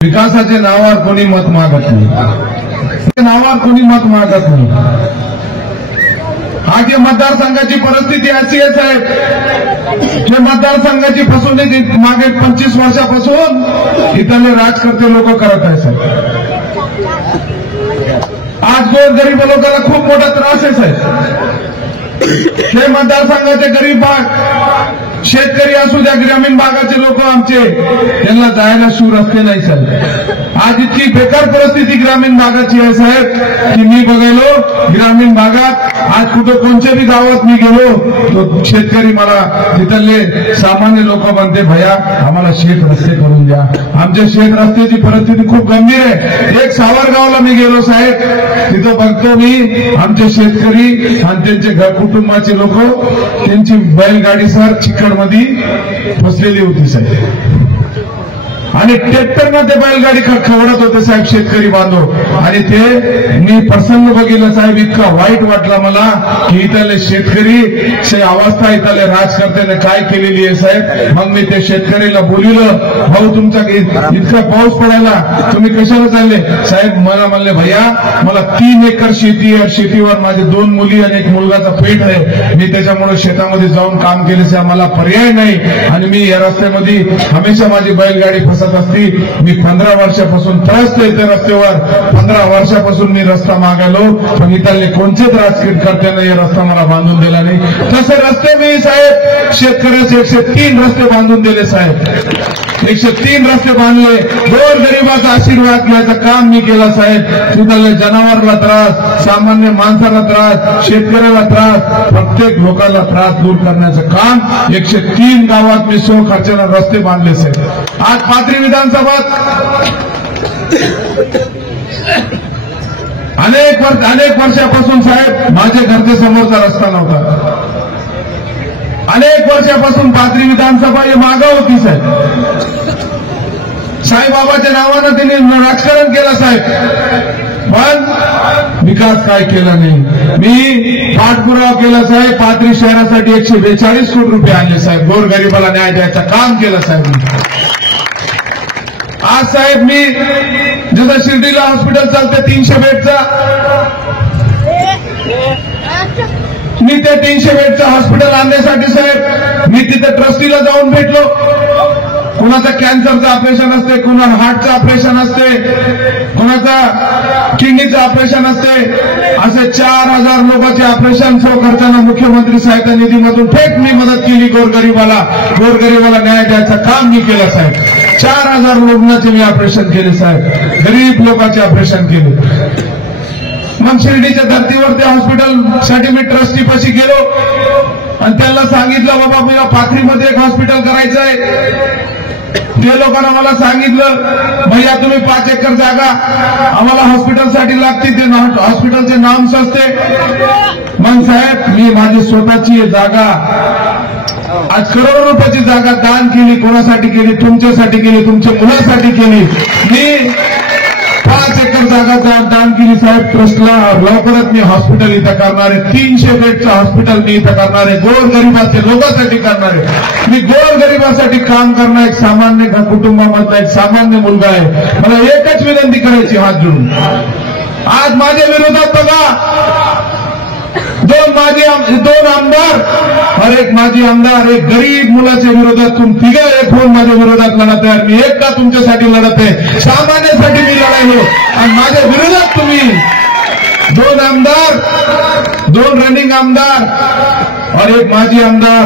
विकासाच्या नावावर कोणी मत मागत नाही, नावावर कोणी मत मागत नाही। आज या मतदारसंघाची परिस्थिती अशी आहे साहेब, या मतदारसंघाची फसवणूक मागे 25 वर्षापासून इथले राजकर्ते लोक करत आहेत साहेब। आज गोरगरीब लोकांना खूप मोठा त्रास आहे साहेब। हे मतदारसंघाचे गरीब भाग, शेतकरी असू द्या, ग्रामीण भागाचे लोक आमचे, त्यांना जायला रस्ते नाही साहेब। आज इतकी बेकार परिस्थिती ग्रामीण भागाची आहे साहेब की मी बघायलो ग्रामीण भागात आज कुठं कोणत्याही गावात मी गेलो तो शेतकरी मला तिथले सामान्य लोक म्हणते, भैया आम्हाला शेत रस्ते करून द्या। आमच्या शेत रस्त्याची परिस्थिती खूप गंभीर आहे। एक सावरगावला मी गेलो साहेब, तिथं बघतो मी आमचे शेतकरी आणि त्यांचे घर कुटुंबाचे लोक त्यांची बैलगाडीसर चिखलमध्ये फसलेली होती साहेब, आणि ट्रॅक्टरनं ते बैलगाडी खवडत होते साहेब शेतकरी बांधव। आणि ते मी प्रसंग बघितला साहेब, इतका वाईट वाटला मला की इथले शेतकरी अवस्था इथले राजकर्त्याने काय केलेली आहे साहेब। मग मी त्या शेतकरीला बोलिलं, भाऊ तुमचा इतका पाऊस पडायला तुम्ही कशाला चालले साहेब? मला म्हणले, भैया मला 3 एकर शेती आहे, शेतीवर माझे 2 मुली आणि 1 मुलगाचा पेट आहे, मी त्याच्यामुळे शेतामध्ये जाऊन काम केले साहेब, मला पर्याय नाही। आणि मी या रस्त्यामध्ये हमेशा माझी बैलगाडी फसत असती। मी 15 वर्षापासून त्रस्त त्या रस्त्यावर, 15 वर्षापासून मी रस्ता मागायलो, पण इथले कोणतेच राजकारत्याने या रस्ता मला बांधून दिला नाही। तसे रस्ते मी साहेब शेतकऱ्याचे 103 रस्ते बांधून दिले साहेब, 103 रस्ते बांधले। गोरगरिबाचा आशीर्वाद घ्यायचं काम मी केलं साहेब। तिथले जनावरला त्रास, सामान्य माणसाला त्रास, शेतकऱ्याला त्रास, प्रत्येक लोकांना त्रास दूर करण्याचं काम 103 गावात मी खर्चाने रस्ते बांधले साहेब। आज पाथरी विधानसभात अनेक वर्षापासून साहेब माझ्या घरच्या समोरचा रस्ता नव्हता। अनेक वर्षापासून पाथरी विधानसभा हे मागं होती साहेब। साईबाबाच्या नावानं त्यांनी राजकारण केलं साहेब, पण विकास काय केला नाही। मी पाठपुरावा केला साहेब, पाथरी शहरासाठी 142 कोटी रुपये आणले साहेब, गोरगरिबाला न्याय द्यायचं काम केलं साहेब। आज साहेब मी जसं शिर्डीला हॉस्पिटल चालते 300 बेडचा, मी त्या 300 बेडचं हॉस्पिटल आणण्यासाठी साहेब मी तिथे ट्रस्टीला जाऊन भेटलो। कुणाचं कॅन्सरचं ऑपरेशन असते, कुणाला हार्टचं ऑपरेशन असते, कुणाचं किडनीचं ऑपरेशन असते, असे 4000 लोकांचे ऑपरेशन खर्चानं मुख्यमंत्री सहायता निधीमधून थेट मी मदत केली। गोरगरिबाला न्याय द्यायचं काम मी केलं साहेब। 4000 रुग्णाचे मी ऑपरेशन केले साहेब, गरीब लोकांचे ऑपरेशन केले। मग शिर्डीच्या धर्तीवर त्या हॉस्पिटलसाठी मी ट्रस्टीपाशी गेलो आणि त्यांना सांगितलं, बाबा मला पाथरीमध्ये एक हॉस्पिटल करायचं आहे। ते लोकांना मला सांगितलं, भैया तुम्ही 5 एकर जागा आम्हाला हॉस्पिटलसाठी लागते, ते हॉस्पिटलचे नाम सस्ते। मग साहेब मी माझी स्वतःची जागा, आज करोडो रुपयाची जागा दान केली। कोणासाठी केली? तुमच्यासाठी केली, तुमच्या मुलांसाठी केली। मी 5 एकर जागा दान केली साहेब ट्रस्टला। लवकरच मी हॉस्पिटल इथं करणार आहे, 300 बेडचं हॉस्पिटल मी इथं करणार आहे, गोरगरिबाच्या लोकांसाठी करणार आहे। मी गोरगरिबासाठी काम करणार, एक सामान्य कुटुंबामधला एक सामान्य मुलगा आहे। मला एकच विनंती करायची हात जोडून, आज माझ्या विरोधात बघा 2 आमदार और एक माजी आमदार, एक गरीब मुलाच्या विरोधात तुम्ही तिघे एक होऊन माझ्या विरोधात लढत आहे। मी एकटा तुमच्यासाठी लढत आहे, सामान्यासाठी मी लढायलो, आणि माझ्या विरोधात तुम्ही 2 आमदार, 2 रनिंग आमदार और एक माजी आमदार,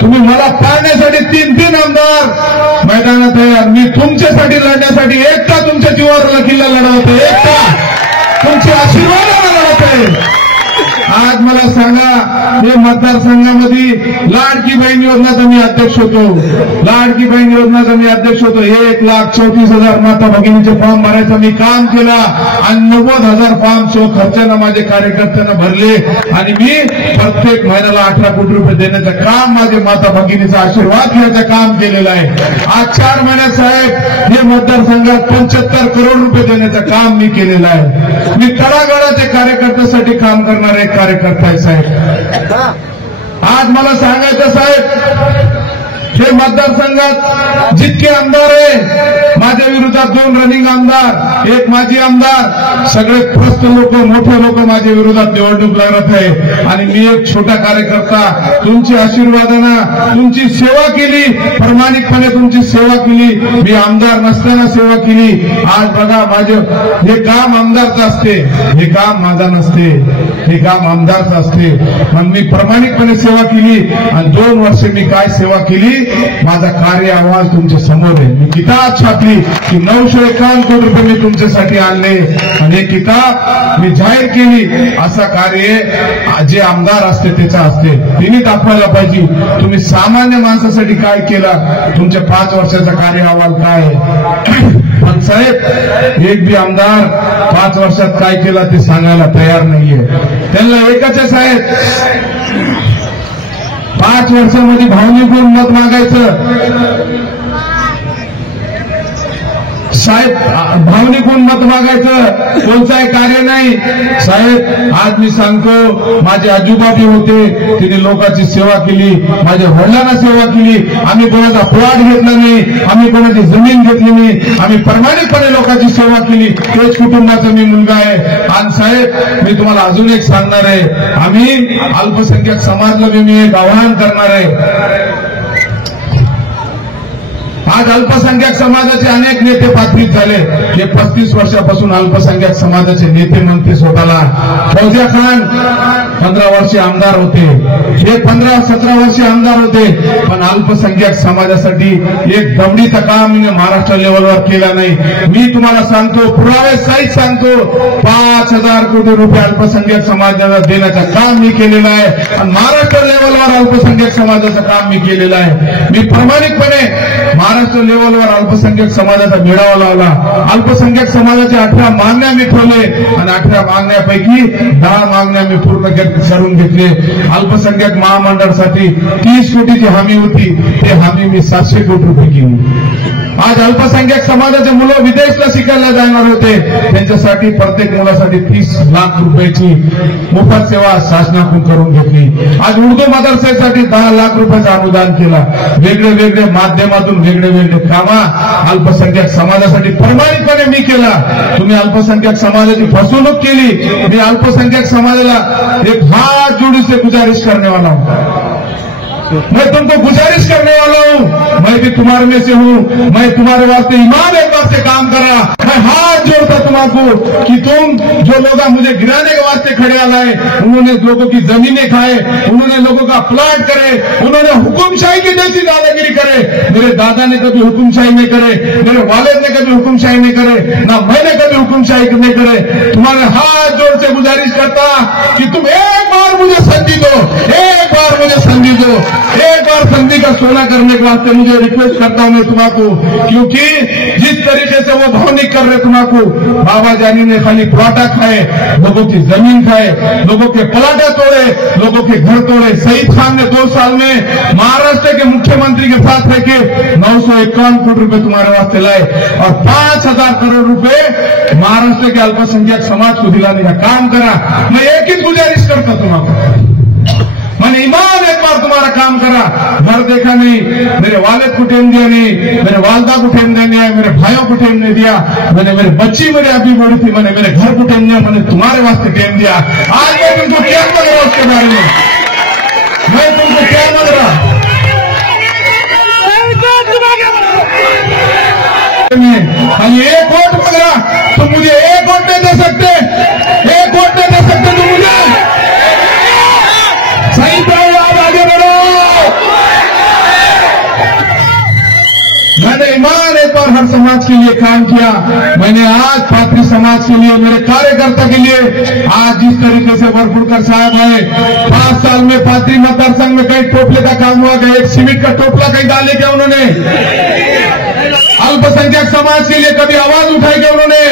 तुम्ही मला पाहण्यासाठी 3 आमदार मैदानात आहे। मी तुमच्यासाठी लढण्यासाठी एकटा तुमच्या जीवावर किल्ला लढवत आहे, एकटा तुमच्या आशीर्वादाला लढत आहे। आज मला सांगा, हे मतदारसंघामध्ये लाडकी बहीण योजनाचा मी अध्यक्ष होतो, लाडकी बहीण योजनाचा मी अध्यक्ष होतो। 1,34,000 माता भगिनीचे फॉर्म भरायचं मी काम केला, आणि 90,000 फॉर्म खर्चानं माझे कार्यकर्त्यांना भरले, आणि मी प्रत्येक महिन्याला 18 कोटी रुपये देण्याचं काम, माझे माता भगिनीचा आशीर्वाद घ्यायचं काम केलेलं आहे। आज 4 महिन्यात साहेब हे मतदारसंघात 75 करोड रुपये देण्याचं काम मी केलेलं आहे। मी तळागाळाच्या कार्यकर्त्यासाठी काम करणारे कार्यकर्ता आहे साहेब। आज मला सांगायचं साहेब, हे मतदारसंघात जितके आमदार आहे, माझ्या विरोधात 2 रनिंग आमदार, 1 माजी आमदार, सगळे प्रस्त लोक, मोठे लोक माझ्या विरोधात निवडणूक लढत आहे. आणि मी एक छोटा कार्यकर्ता, तुमच्या आशीर्वादानं तुमची सेवा केली, प्रामाणिकपणे तुमची सेवा केली. मी आमदार नसताना सेवा केली. आज बघा, माझे हे काम आमदारचं असते, हे काम माझा नसते, हे काम आमदारचं असते. पण मी प्रामाणिकपणे सेवा केली आणि 2 वर्ष मी काय सेवा केली, माझा कार्य अहवाल तुमच्या समोर आहे. मी किताब छापली की 951 कोटी रुपये मी तुमच्यासाठी आणले आणि हे किताब मी जाहीर केली. असं कार्य जे आमदार असते त्याचं असते, तिने दाखवायला पाहिजे तुम्ही सामान्य माणसासाठी काय केलं, तुमच्या 5 वर्षाचा कार्य अहवाल काय आहे. पण साहेब, एक बी आमदार 5 वर्षात काय केलं ते सांगायला तयार नाहीये. त्यांना एकच आहे साहेब, 5 वर्षामध्ये भावनिक मत मागायचं साहेब, भावनिक मत मागायचं, कोणताही कार्य नाही साहेब. आज मी सांगतो, माझे आजोबा बी होते, तिने लोकांची सेवा केली, माझ्या वडिलांना सेवा केली. आम्ही कोणाचा प्लॉट घेतला नाही, आम्ही कोणाची जमीन घेतली नाही, आम्ही प्रामाणिकपणे लोकांची सेवा केली. तेच कुटुंबाचा मी मुलगा आहे. आणि साहेब, मी तुम्हाला अजून एक सांगणार आहे, आम्ही अल्पसंख्याक समाजाला मी एक आवाहन करणार आहे. आज अल्पसंख्याक समाजाचे अनेक नेते पाथरीत झाले. हे 35 वर्षापासून अल्पसंख्याक समाजाचे नेते म्हणते स्वतःला. फौजिया खान 15 वर्षे आमदार होते, हे 15-17 वर्षे आमदार होते, पण अल्पसंख्याक समाजासाठी एक दमडीचं काम महाराष्ट्र लेवलवर केलं नाही. मी तुम्हाला सांगतो, पुरावे सहित सांगतो, 5,000 कोटी रुपये अल्पसंख्याक समाजाला देण्याचं काम मी केलेलं आहे आणि महाराष्ट्र लेवलवर अल्पसंख्याक समाजाचं काम मी केलेलं आहे. मी प्रामाणिकपणे महाराष्ट्र लेवलवर अल्पसंख्याक समाजाचा मेळावा लावला. अल्पसंख्याक समाजाच्या 18 मागण्या मी ठेवले आणि 18 मागण्यापैकी 10 मागण्या मी पूर्ण करून घेतले. अल्पसंख्याक महामंडळासाठी 30 कोटीची हमी होती, ते हमी मी 700 कोटी रुपये केली. आज अल्पसंख्याक समाजाचे मुलं विदेशला शिकायला जाणार होते, त्यांच्यासाठी प्रत्येक मुलासाठी 30 लाख रुपयाची मोफत सेवा शासनाकडून करून घेतली. आज उर्दू मदरसेसाठी 10 लाख रुपयाचं अनुदान केलं. वेगळे वेगळे माध्यमातून वेगळे वेगळे कामं अल्पसंख्याक समाजासाठी प्रामाणिकपणे मी केला. तुम्ही अल्पसंख्याक समाजाची फसवणूक केली. मी अल्पसंख्याक समाजाला एक हाथ जोड़ी से गुजारिश करने वाला हूं, मैं तुमको गुजारिश करने वाला हूं, मैं भी तुम्हारे में से हूं, मैं तुम्हारे वास्ते ईमान एतबार से काम कर रहा. मैं हाथ जोड़ता तुमको कि तुम जो लोग मुझे गिराने के वास्ते खड़े आए, उन्होंने लोगों की जमीनें खाए, उन्होंने लोगों का प्लाट करे, उन्होंने हुकुमशाही की जैसी दादागिरी करे. मेरे दादा ने कभी हुकुमशाही नहीं करे, मेरे वालिद ने कभी हुकुमशाही नहीं करे, ना मैंने कभी हुकुमशाही नहीं करे. तुम्हारे हाथ जोड़ से गुजारिश करता कि तुम एक बार मुझे संधि दो, एक बार मुझे संधि दो, एक बार संधि का सोना करने के वास्ते मुझे रिक्वेस्ट करता हूं मैं तुम्हारा, क्योंकि जिस तरीके से वो भावनिक कर रहे तुम्हारा, बाबा जानी ने खाली प्लाटा खाए, लोगों की जमीन खाए, लोगों के प्लाटा तोड़े, लोगों के घर तोड़े. शहीद खान ने 2 साल में महाराष्ट्र के मुख्यमंत्री के साथ रह के 951 कोटी रुपए तुम्हारे वास्ते लाए और 5,000 करोड़ रुपए महाराष्ट्र के अल्पसंख्यक समाज को दिलाने का काम करा. मैं एक ही गुजारिश करता तुम्हारा, मैंने ईमान एक बार तुम्हारा काम करा. घर देखा नहीं, मेरे वालिद को टाइम दिया नहीं, मेरे वालदा को टाइम नहीं दिया, मेरे भाइयों को टाइम नहीं दिया, मैंने मेरे बच्ची मेरे अभी बड़ी थी, मैंने मेरे घर को टाइम दिया, मैंने तुम्हारे वास्ते टाइम दिया. आज मैं तुमको क्या कर रहा हूं उसके बारे में, मैं तुमको क्या मांग रहा, खाली 1 वोट मांग रहा. तुम मुझे 1 वोट नहीं दे सकते, 1 वोट नहीं दे सकते तुम मुझे. सही पे आप आगे बढ़ो. मैंने ईमान एक बार हर समाज के लिए काम किया. मैंने आज पात्री समाज के लिए, मेरे कार्यकर्ता के लिए, आज जिस तरीके से वरपुड़कर साहब आए, 5 साल में पात्री मतदार संघ में कई टोपले का काम हुआ, गया एक सीमेंट का टोपला कहीं डाले क्या उन्होंने? अल्पसंख्यक समाज के लिए कभी आवाज उठाई क्या उन्होंने?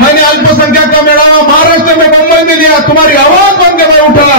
मैंने अल्पसंख्यक का मेला महाराष्ट्र में, मुंबई में दिया, तुम्हारी आवाज बन के मैं उठा.